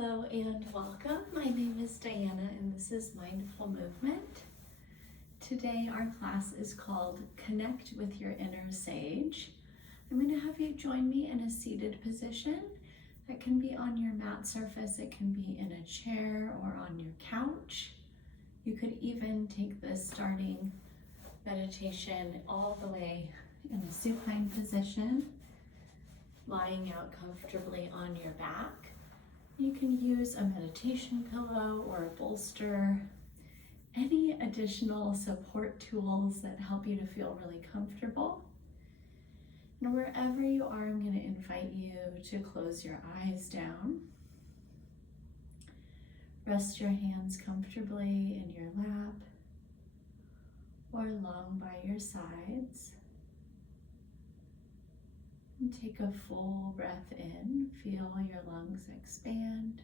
Hello and welcome. My name is Diana and this is Mindful Movement. Today our class is called Connect with Your Inner Sage. I'm going to have you join me in a seated position. That can be on your mat surface, it can be in a chair or on your couch. You could even take this starting meditation all the way in a supine position, lying out comfortably on your back. You can use a meditation pillow or a bolster, any additional support tools that help you to feel really comfortable. And wherever you are, I'm going to invite you to close your eyes down. Rest your hands comfortably in your lap or along by your sides. And take a full breath in, feel your lungs expand.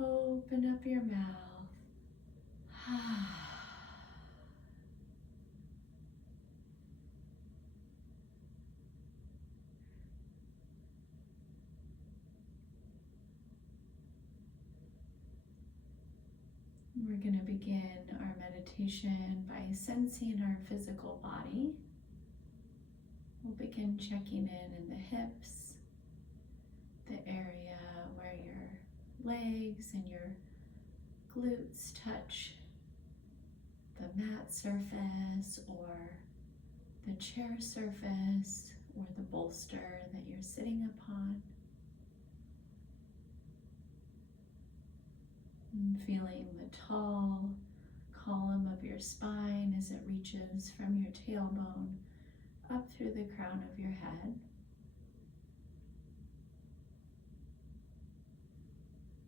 Open up your mouth. We're going to begin our meditation by sensing our physical body. We'll begin checking in the hips, the area where your legs and your glutes touch the mat surface or the chair surface or the bolster that you're sitting upon. And feeling the tall column of your spine as it reaches from your tailbone up through the crown of your head.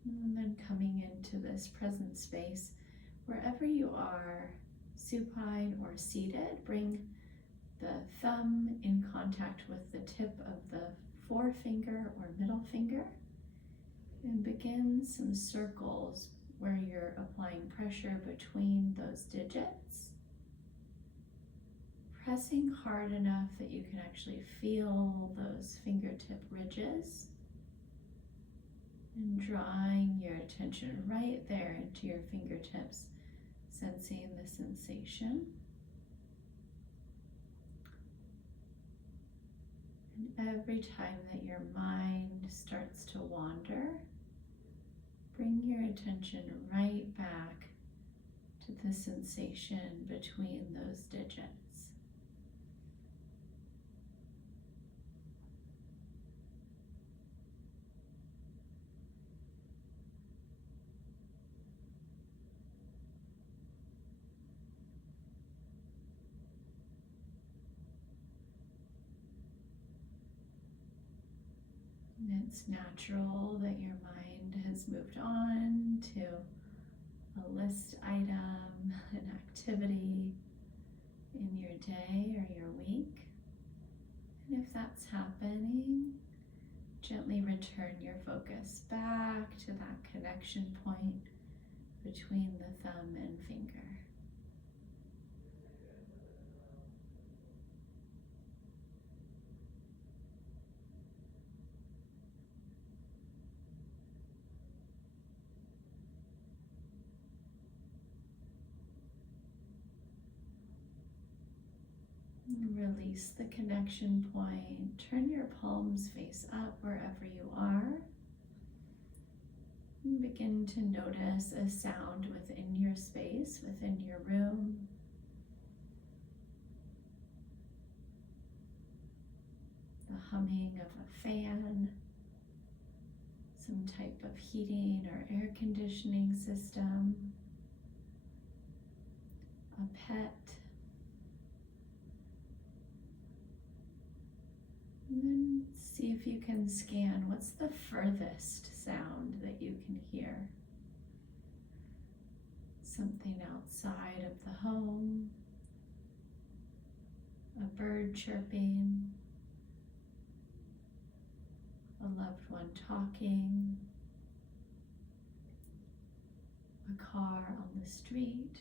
And then coming into this present space, wherever you are, supine or seated, bring the thumb in contact with the tip of the forefinger or middle finger. And begin some circles where you're applying pressure between those digits. Pressing hard enough that you can actually feel those fingertip ridges. And drawing your attention right there into your fingertips, sensing the sensation. And every time that your mind starts to wander, bring your attention right back to the sensation between those digits. And it's natural that your mind has moved on to a list item, an activity in your day or your week. And if that's happening, gently return your focus back to that connection point between the thumb and finger. Release the connection point. Turn your palms face up wherever you are. And begin to notice a sound within your space, within your room. The humming of a fan, some type of heating or air conditioning system, a pet. And then see if you can scan what's the furthest sound that you can hear. Something outside of the home, a bird chirping, a loved one talking, a car on the street.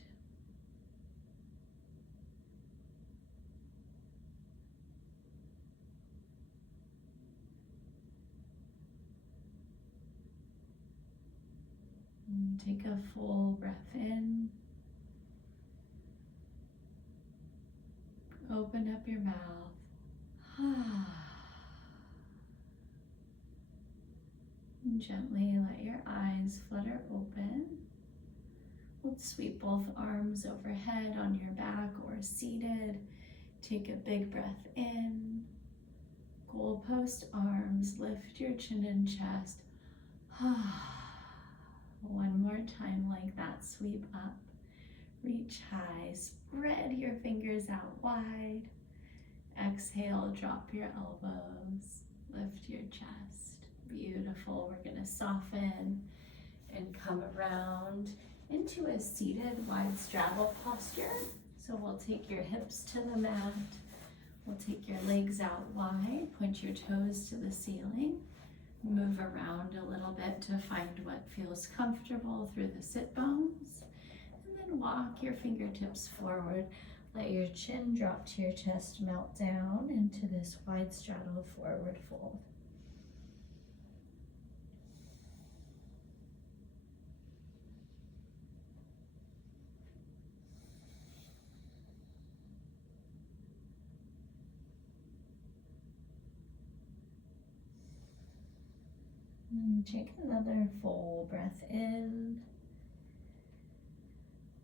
Take a full breath in. Open up your mouth. And gently let your eyes flutter open. We'll sweep both arms overhead on your back or seated. Take a big breath in. Goalpost arms, lift your chin and chest. One more time like that, sweep up. Reach high, spread your fingers out wide. Exhale, drop your elbows, lift your chest. Beautiful. We're gonna soften and come around into a seated wide straddle posture. So we'll take your hips to the mat. We'll take your legs out wide, point your toes to the ceiling. Move around a little bit to find what feels comfortable through the sit bones. And then walk your fingertips forward. Let your chin drop to your chest, melt down into this wide straddle forward fold. And take another full breath in.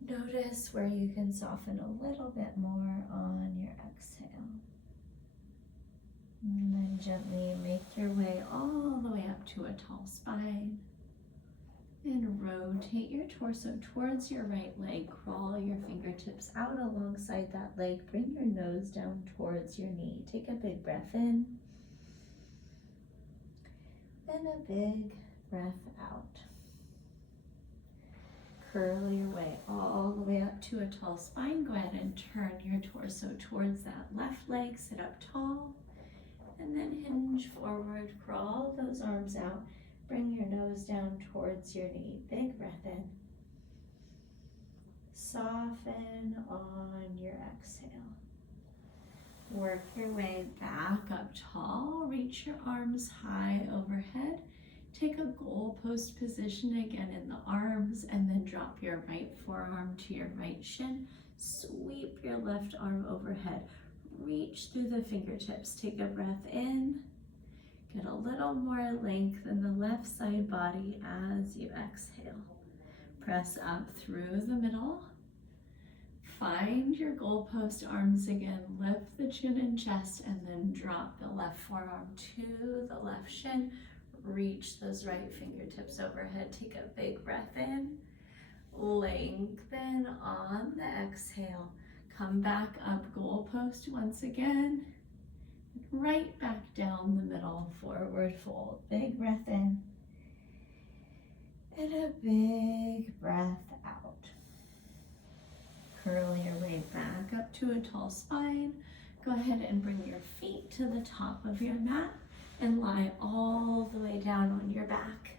Notice where you can soften a little bit more on your exhale. And then gently make your way all the way up to a tall spine. And rotate your torso towards your right leg. Crawl your fingertips out alongside that leg. Bring your nose down towards your knee. Take a big breath in. And a big breath out. Curl your way all the way up to a tall spine. Go ahead and turn your torso towards that left leg. Sit up tall. And then hinge forward. Crawl those arms out. Bring your nose down towards your knee. Big breath in. Soften on your exhale. Work your way back up tall. Reach your arms high overhead. Take a goalpost position again in the arms and then drop your right forearm to your right shin. Sweep your left arm overhead. Reach through the fingertips. Take a breath in. Get a little more length in the left side body as you exhale. Press up through the middle. Find your goalpost arms again. Lift the chin and chest and then drop the left forearm to the left shin. Reach those right fingertips overhead. Take a big breath in. Lengthen on the exhale. Come back up goalpost once again. Right back down the middle, forward fold. Big breath in. And a big breath out. Curl your way back up to a tall spine. Go ahead and bring your feet to the top of your mat and lie all the way down on your back.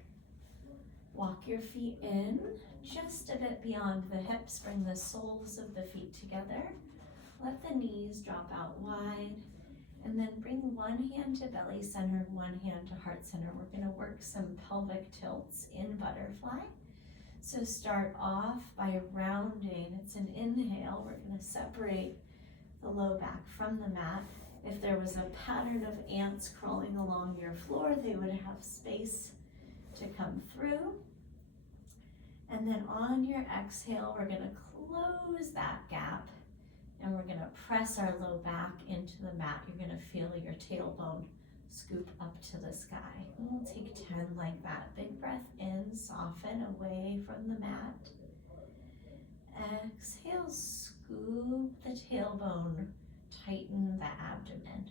Walk your feet in just a bit beyond the hips. Bring the soles of the feet together. Let the knees drop out wide. And then bring one hand to belly center, one hand to heart center. We're going to work some pelvic tilts in butterfly. So start off by rounding. It's an inhale. We're going to separate the low back from the mat. If there was a pattern of ants crawling along your floor, they would have space to come through. And then on your exhale, we're going to close that gap. And we're going to press our low back into the mat. You're going to feel your tailbone scoop up to the sky. We'll take 10 like that. Big breath in, soften away from the mat. Exhale, scoop the tailbone, tighten the abdomen.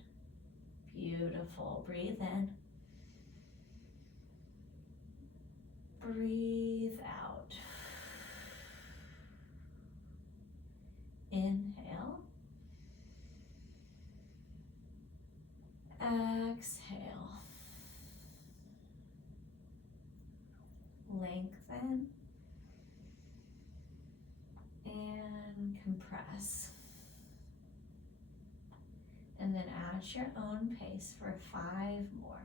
Beautiful. Breathe in. Breathe out. Inhale. Exhale. Lengthen. And compress. And then at your own pace for 5 more.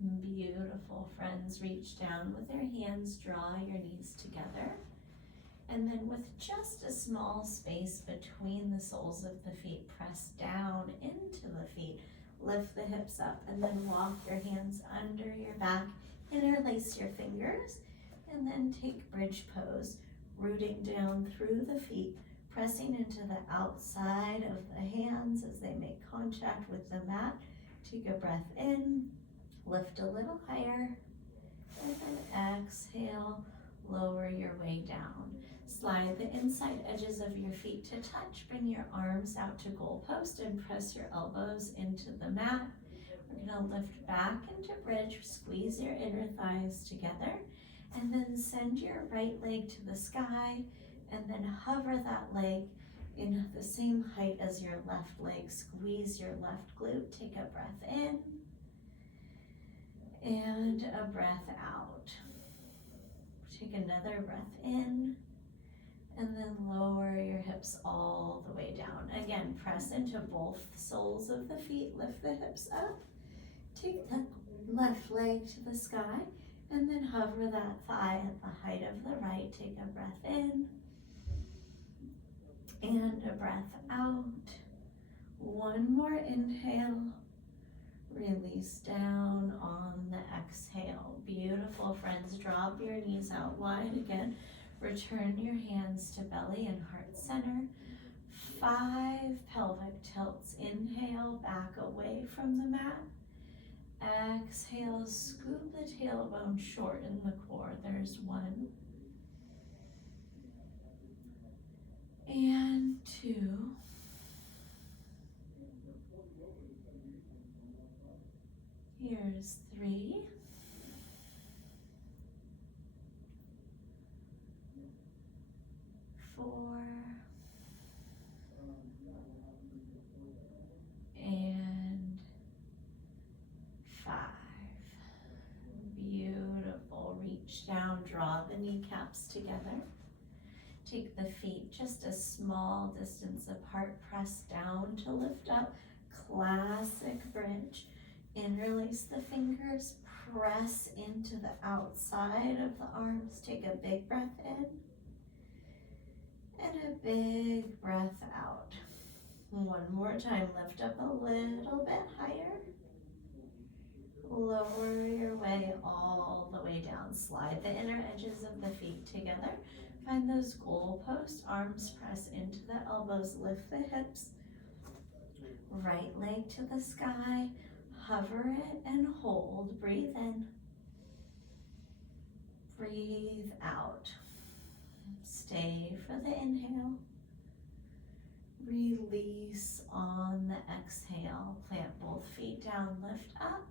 Beautiful, friends. Reach down with your hands, draw your knees together. And then with just a small space between the soles of the feet, press down into the feet. Lift the hips up and then walk your hands under your back. Interlace your fingers and then take bridge pose, rooting down through the feet, pressing into the outside of the hands as they make contact with the mat. Take a breath in, lift a little higher, and then exhale, lower your way down. Slide the inside edges of your feet to touch. Bring your arms out to goalpost and press your elbows into the mat. We're gonna lift back into bridge, squeeze your inner thighs together, and then send your right leg to the sky, and then hover that leg in the same height as your left leg. Squeeze your left glute. Take a breath in and a breath out. Take another breath in and then lower your hips all the way down. Again, press into both soles of the feet, lift the hips up, take the left leg to the sky, and then hover that thigh at the height of the right. Take a breath in and a breath out. One more inhale, release down on the exhale. Beautiful, friends. Drop your knees out wide again. Return your hands to belly and heart center. 5 pelvic tilts. Inhale, back away from the mat. Exhale, scoop the tailbone, shorten the core. There's 1. And 2. Here's 3. 4. And 5. Beautiful. Reach down, draw the kneecaps together. Take the feet just a small distance apart. Press down to lift up. Classic bridge. Interlace the fingers. Press into the outside of the arms. Take a big breath in and a big breath out. One more time. Lift up a little bit higher. Lower your way all the way down. Slide the inner edges of the feet together. Find those goalposts. Arms press into the elbows. Lift the hips. Right leg to the sky. Hover it and hold. Breathe in. Breathe out. Stay for the inhale. Release on the exhale. Plant both feet down. Lift up.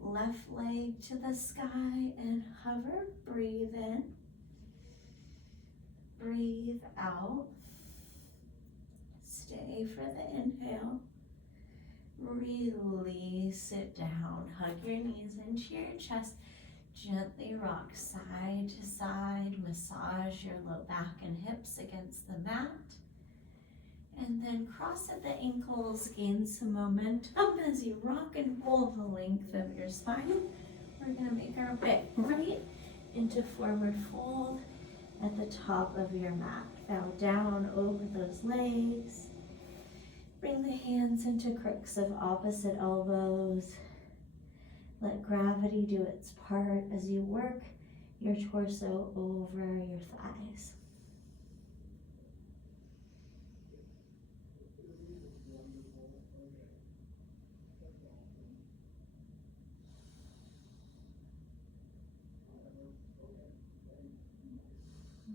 Left leg to the sky and hover. Breathe in. Breathe out. Stay for the inhale. Release it down. Hug your knees into your chest. Gently rock side to side. Massage your low back and hips against the mat. And then cross at the ankles. Gain some momentum as you rock and roll the length of your spine. We're going to make our way right into forward fold at the top of your mat. Bow down over those legs. Bring the hands into crooks of opposite elbows. Let gravity do its part as you work your torso over your thighs.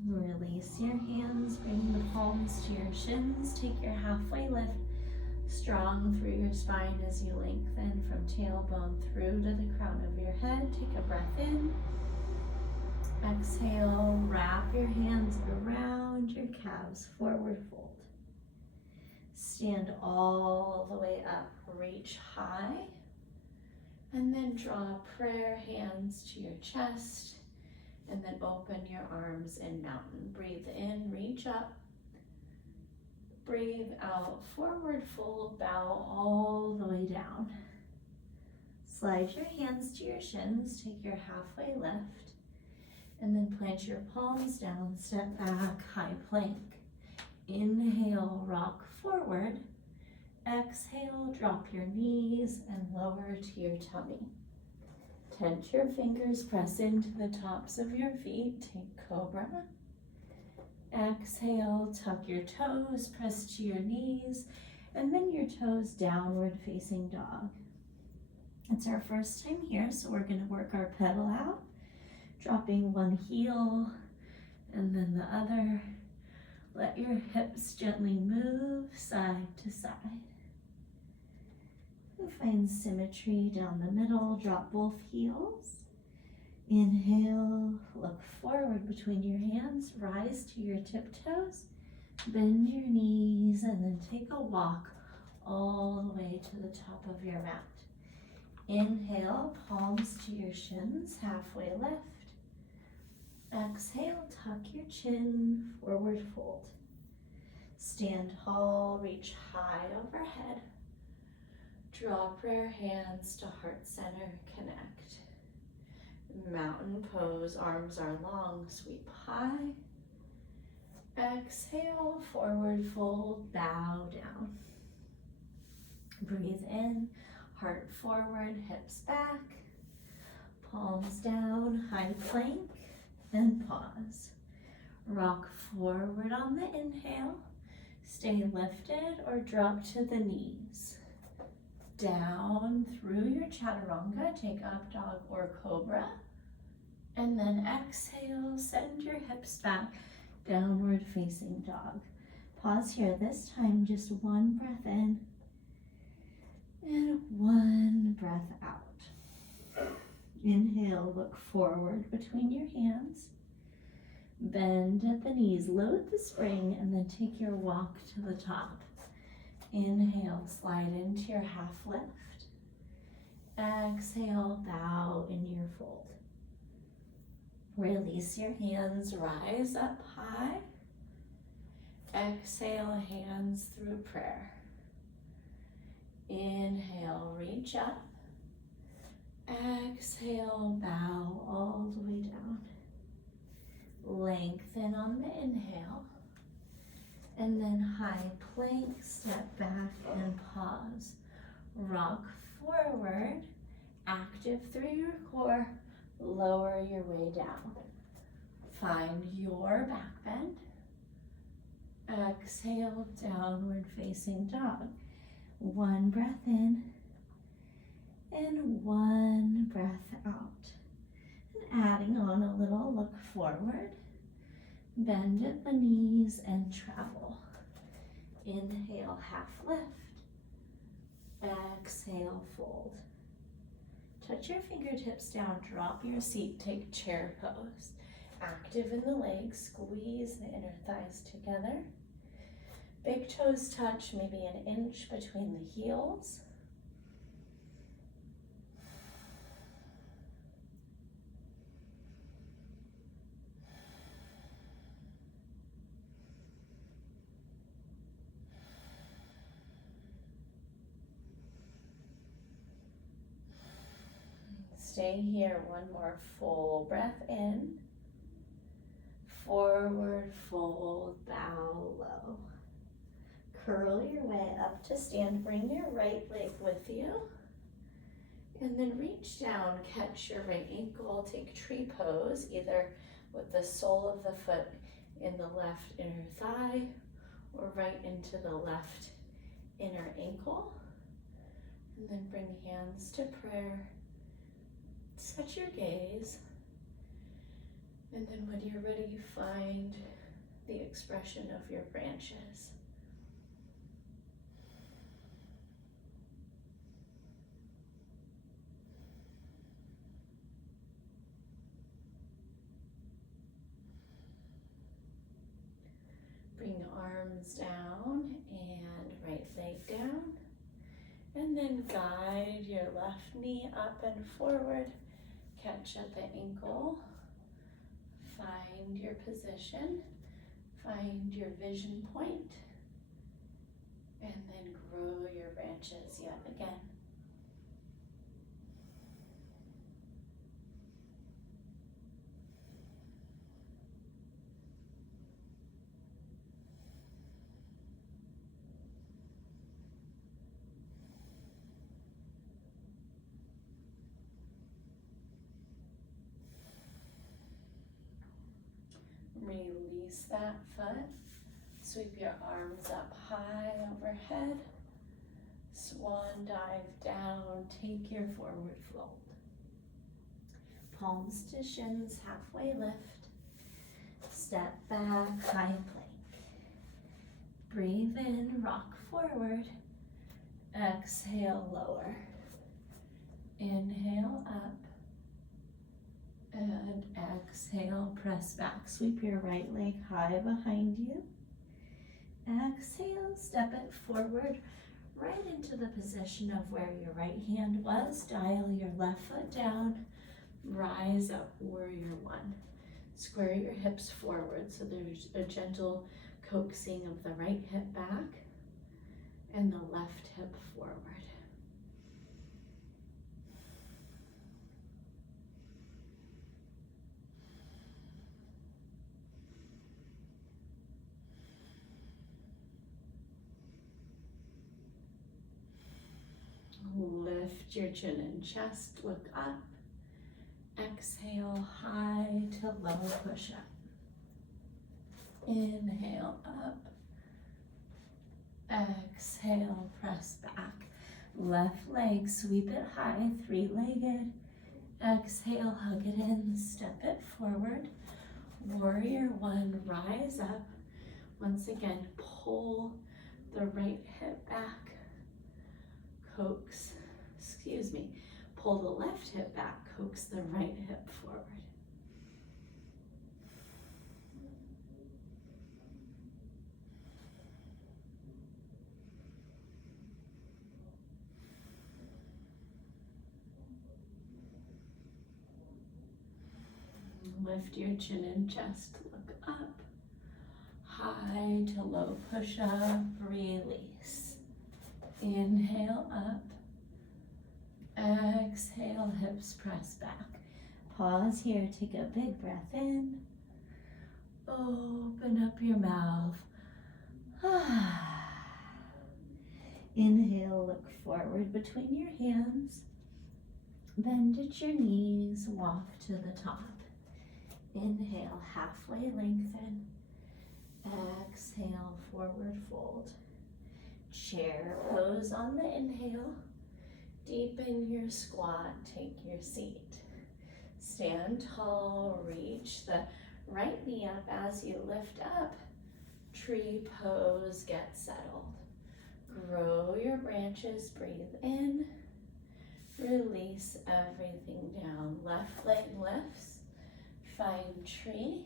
Release your hands, bring the palms to your shins. Take your halfway lift strong through your spine as you lengthen from tailbone through to the crown of your head. Take a breath in. Exhale, wrap your hands around your calves, forward fold. Stand all the way up, reach high, and then draw prayer hands to your chest. And then open your arms in mountain. Breathe in, reach up. Breathe out, forward fold, bow all the way down. Slide your hands to your shins, take your halfway lift, and then plant your palms down, step back, high plank. Inhale, rock forward. Exhale, drop your knees and lower to your tummy. Tense your fingers, press into the tops of your feet, take cobra. Exhale, tuck your toes, press to your knees, and then your toes downward facing dog. It's our first time here, so we're going to work our pedal out, dropping one heel and then the other. Let your hips gently move side to side. And find symmetry down the middle, drop both heels. Inhale, look forward between your hands, rise to your tiptoes, bend your knees, and then take a walk all the way to the top of your mat. Inhale, palms to your shins, halfway lift. Exhale, tuck your chin, forward fold. Stand tall, reach high overhead. Draw prayer hands to heart center, connect. Mountain pose, arms are long, sweep high. Exhale, forward fold, bow down. Breathe in, heart forward, hips back. Palms down, high plank, and pause. Rock forward on the inhale. Stay lifted or drop to the knees. Down through your chaturanga, take up dog or cobra. And then exhale, send your hips back, downward facing dog. Pause here, this time just one breath in and one breath out. Inhale, look forward between your hands. Bend at the knees, load the spring, and then take your walk to the top. Inhale, slide into your half lift. Exhale, bow in your fold. Release your hands, rise up high. Exhale, hands through prayer. Inhale, reach up. Exhale, bow all the way down. Lengthen on the inhale. And then high plank, step back and pause. Rock forward, active through your core, lower your way down. Find your back bend. Exhale, downward facing dog. One breath in and one breath out. And adding on a little look forward. Bend at the knees and travel. Inhale, half lift. Exhale, fold. Touch your fingertips down, drop your seat, take chair pose. Active in the legs, squeeze the inner thighs together. Big toes touch, maybe an inch between the heels. Stay here, one more full breath in. Forward fold, bow low. Curl your way up to stand. Bring your right leg with you. And then reach down, catch your right ankle, take tree pose, either with the sole of the foot in the left inner thigh or right into the left inner ankle. And then bring hands to prayer. Set your gaze, and then when you're ready, find the expression of your branches. Bring arms down and right leg down, and then guide your left knee up and forward. Catch at the ankle, find your position, find your vision point, and then grow your branches yet again. Release that foot. Sweep your arms up high overhead. Swan dive down. Take your forward fold. Palms to shins, halfway lift. Step back, high plank. Breathe in, rock forward. Exhale, lower. Inhale, up. And exhale, press back. Sweep your right leg high behind you. Exhale, step it forward, right into the position of where your right hand was. Dial your left foot down. Rise up, warrior one. Square your hips forward so there's a gentle coaxing of the right hip back and the left hip forward. Lift your chin and chest, look up. Exhale, high to low push up. Inhale, up. Exhale, press back. Left leg, sweep it high, three-legged. Exhale, hug it in, step it forward. Warrior one, rise up. Once again, pull the right hip back. Pull the left hip back, coax the right hip forward. Lift your chin and chest, look up. High to low push up, release. Inhale, up. Exhale, hips press back. Pause here, take a big breath in. Open up your mouth. Inhale, look forward between your hands. Bend at your knees, walk to the top. Inhale, halfway lengthen. Exhale, forward fold. Chair pose on the inhale. Deepen your squat, take your seat. Stand tall, reach the right knee up as you lift up. Tree pose, get settled. Grow your branches, breathe in. Release everything down. Left leg lifts. Find tree.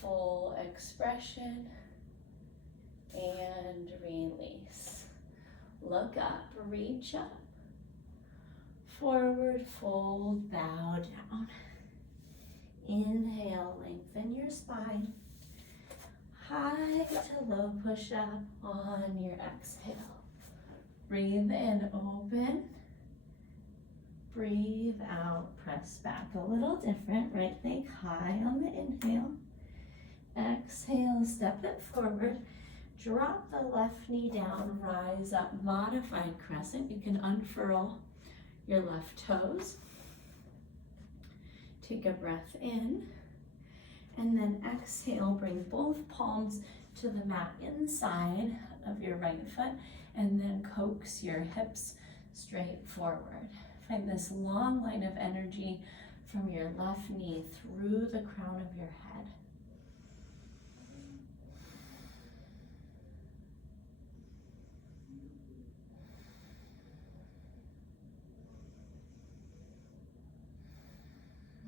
Full expression. And release. Look up, reach up. Forward fold, bow down. Inhale, lengthen your spine. High to low push up on your exhale. Breathe in, open. Breathe out, press back. A little different, right leg high on the inhale. Exhale, step it forward. Drop the left knee down, rise up, modified crescent. You can unfurl your left toes. Take a breath in, and then exhale, bring both palms to the mat inside of your right foot, and then coax your hips straight forward. Find this long line of energy from your left knee through the crown of your head.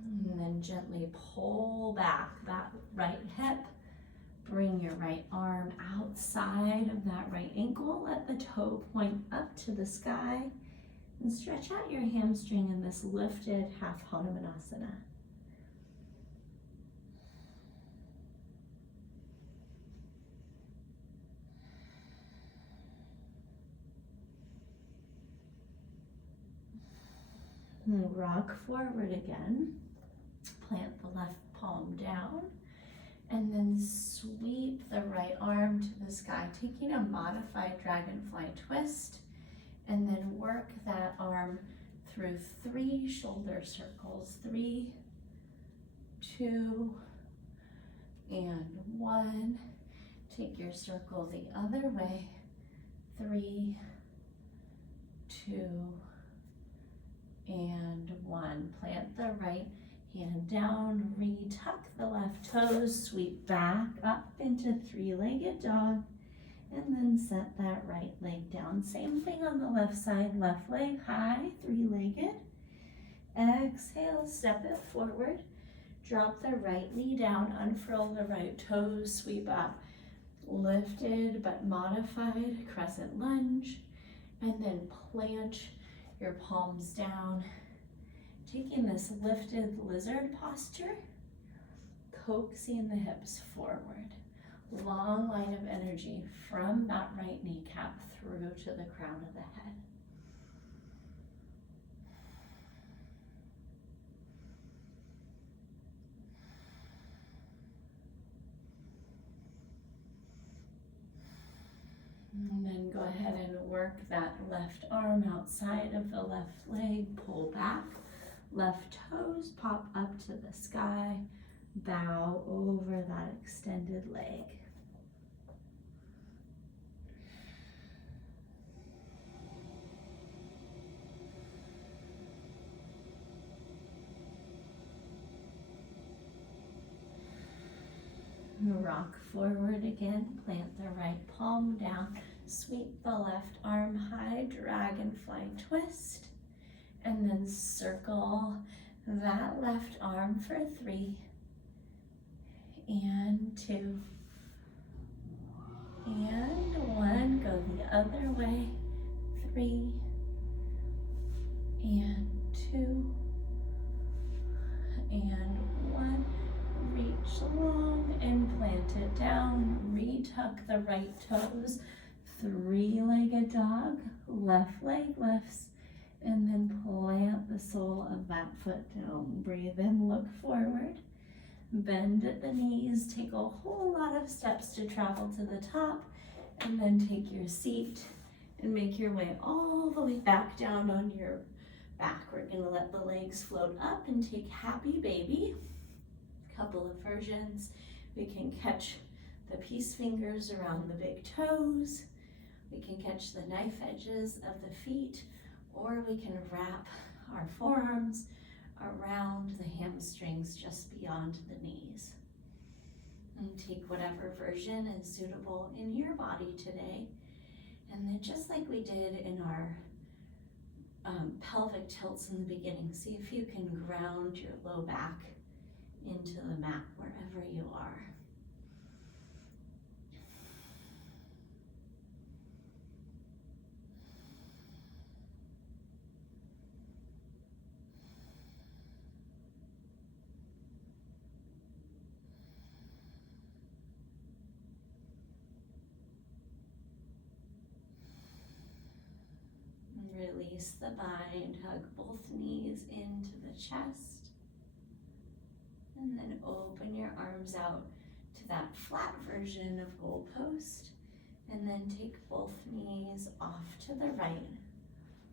And then gently pull back that right hip. Bring your right arm outside of that right ankle. Let the toe point up to the sky. And stretch out your hamstring in this lifted half Hanumanasana. And rock forward again. Plant the left palm down. And then sweep the right arm to the sky, taking a modified dragonfly twist. And then work that arm through 3 shoulder circles. 3, 2, and 1. Take your circle the other way. 3, 2, and 1. Plant the right hand down, retuck the left toes, sweep back up into three-legged dog, and then set that right leg down. Same thing on the left side, left leg high, three-legged. Exhale, step it forward. Drop the right knee down, unfurl the right toes, sweep up. Lifted but modified crescent lunge, and then plant your palms down, taking this lifted lizard posture, coaxing the hips forward. Long line of energy from that right kneecap through to the crown of the head. And then go ahead and work that left arm outside of the left leg, pull back, left toes pop up to the sky, bow over that extended leg. Rock forward again, plant the right palm down, sweep the left arm high, dragonfly twist, and then circle that left arm for 3, and 2, and 1. Go the other way, 3, and 2, and 1. Reach long and plant it down. Retuck the right toes. Three-legged dog. Left leg lifts. And then plant the sole of that foot down. Breathe in, look forward. Bend at the knees. Take a whole lot of steps to travel to the top. And then take your seat and make your way all the way back down on your back. We're going to let the legs float up and take happy baby. Couple of versions. We can catch the peace fingers around the big toes. We can catch the knife edges of the feet, or we can wrap our forearms around the hamstrings just beyond the knees. And take whatever version is suitable in your body today. And then just like we did in our pelvic tilts in the beginning, see if you can ground your low back into the mat wherever you are. And release the bind, hug both knees into the chest. And then open your arms out to that flat version of goalpost. And then take both knees off to the right.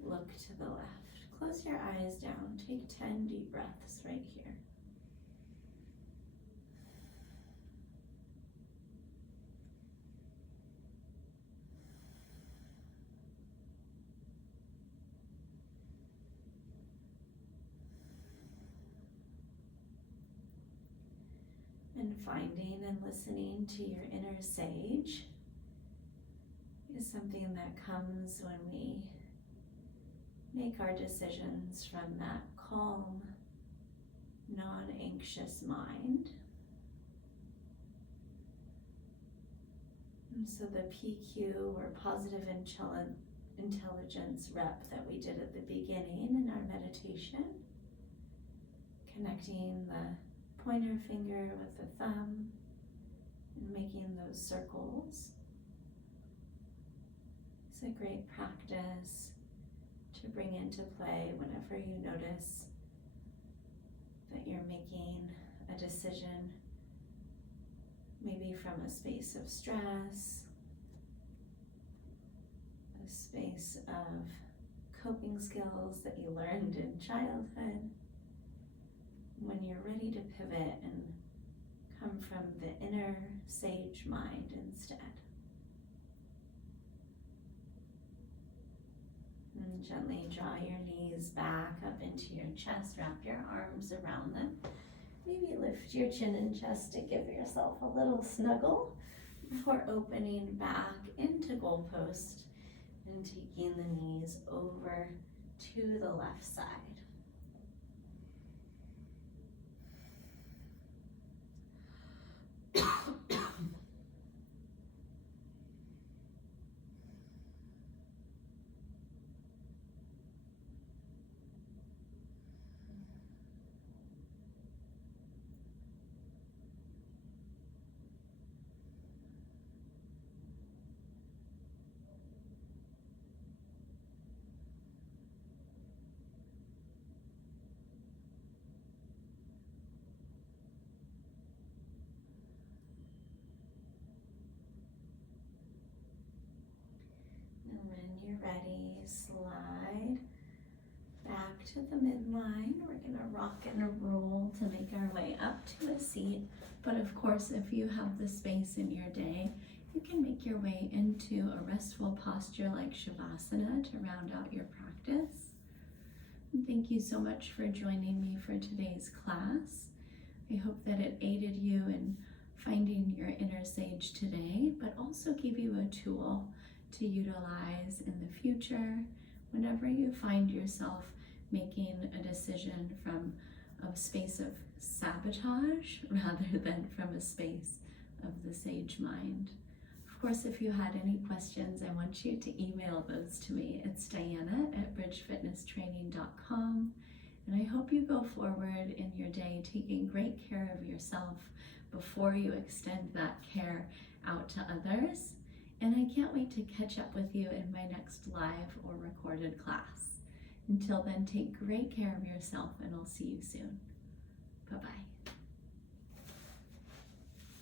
Look to the left. Close your eyes down. Take 10 deep breaths right here. And finding and listening to your inner sage is something that comes when we make our decisions from that calm, non-anxious mind. And so the PQ, or positive intelligence rep that we did at the beginning in our meditation, connecting the pointer finger with the thumb and making those circles. It's a great practice to bring into play whenever you notice that you're making a decision, maybe from a space of stress, a space of coping skills that you learned in childhood. when you're ready to pivot and come from the inner sage mind instead. And gently draw your knees back up into your chest, wrap your arms around them. Maybe lift your chin and chest to give yourself a little snuggle before opening back into goalpost and taking the knees over to the left side. And when you're ready, slide back to the midline. We're gonna rock and roll to make our way up to a seat. But of course, if you have the space in your day, you can make your way into a restful posture like Shavasana to round out your practice. And thank you so much for joining me for today's class. I hope that it aided you in finding your inner sage today, but also give you a tool to utilize in the future whenever you find yourself making a decision from a space of sabotage rather than from a space of the sage mind. Of course, if you had any questions, I want you to email those to me. It's diana@bridgefitnesstraining.com. And I hope you go forward in your day taking great care of yourself before you extend that care out to others. And I can't wait to catch up with you in my next live or recorded class. Until then, take great care of yourself, and I'll see you soon.